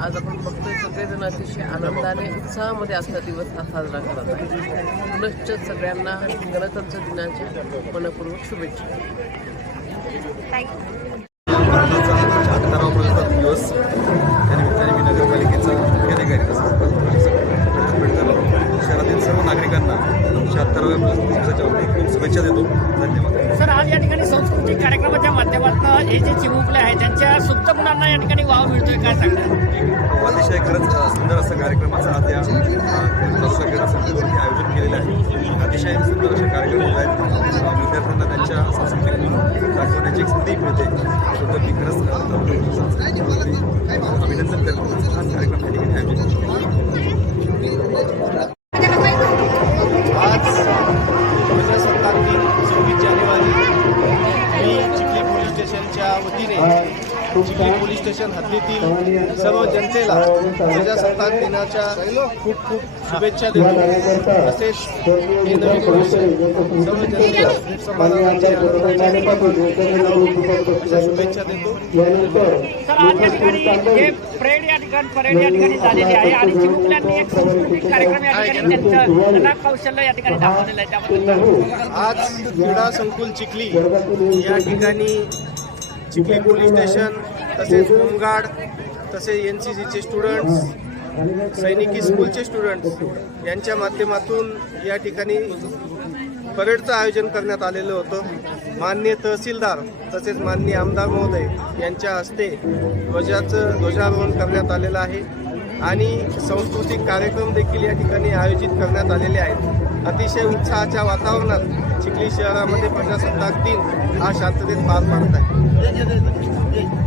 आज आपण बघतोय सगळेजण अतिशय आनंदाने उत्साहामध्ये आजचा दिवस हा साजरा करत आहे पुनश्च सगळ्यांना गणतंत्र दिनाच्या मनपूर्वक शुभेच्छा. शुभेच्छा देतो. धन्यवाद. सर आज या ठिकाणी सांस्कृतिक कार्यक्रमाच्या माध्यमातून हे जे चिमुकले आहेत त्यांच्या सुप्त मुलांना या ठिकाणी वाव मिळतोय काय सांगणार? अतिशय खरंच सुंदर असं कार्यक्रमाचं आज या समितीवरती आयोजन केलेलं आहे. अतिशय सुंदर असे कार्यक्रम होत आहेत. विद्यार्थ्यांना त्यांच्या सांस्कृतिक गुण दाखवण्याची एक संधी मिळते. त्याबद्दल मी खरंच अभिनंदन करतो. छान कार्यक्रम या ठिकाणी आयोजित चिखली पोलीस स्टेशन हद्दीतील सर्व जनतेला प्रजासत्ताक दिनाच्या खूप खूप शुभेच्छा देतो. तसेच हे नवीन वर्ष सर्व जनतेला समाधानाचे आनंदाचे अशा शुभेच्छा देतो. हे परेड या ठिकाणी परेड या ठिकाणी झालेली आहे आणि चिमुकल्यांनी एक सांस्कृतिक कार्यक्रम या ठिकाणी त्यांचं कला कौशल्य या ठिकाणी दाखवलेलं आहे त्याबद्दल. आज क्रीडा संकुल चिखली या ठिकाणी चिखली पोलीस स्टेशन तसेच होमगार्ड तसे एन सी सीचे स्टुडंट्स सैनिकी स्कूलचे स्टुडंट्स यांच्या माध्यमातून या ठिकाणी परेडचं आयोजन करण्यात आलेलं होतं. मान्य तहसीलदार तसेच माननीय आमदार महोदय यांच्या हस्ते ध्वजाचं ध्वजारोहण करण्यात आलेलं आहे आणि सांस्कृतिक कार्यक्रम देखील या ठिकाणी आयोजित करण्यात आलेले आहेत. अतिशय उत्साहाच्या वातावरणात चिखली शहरामध्ये प्रजासत्ताक दिन हा शांततेत पार पाडत आहे.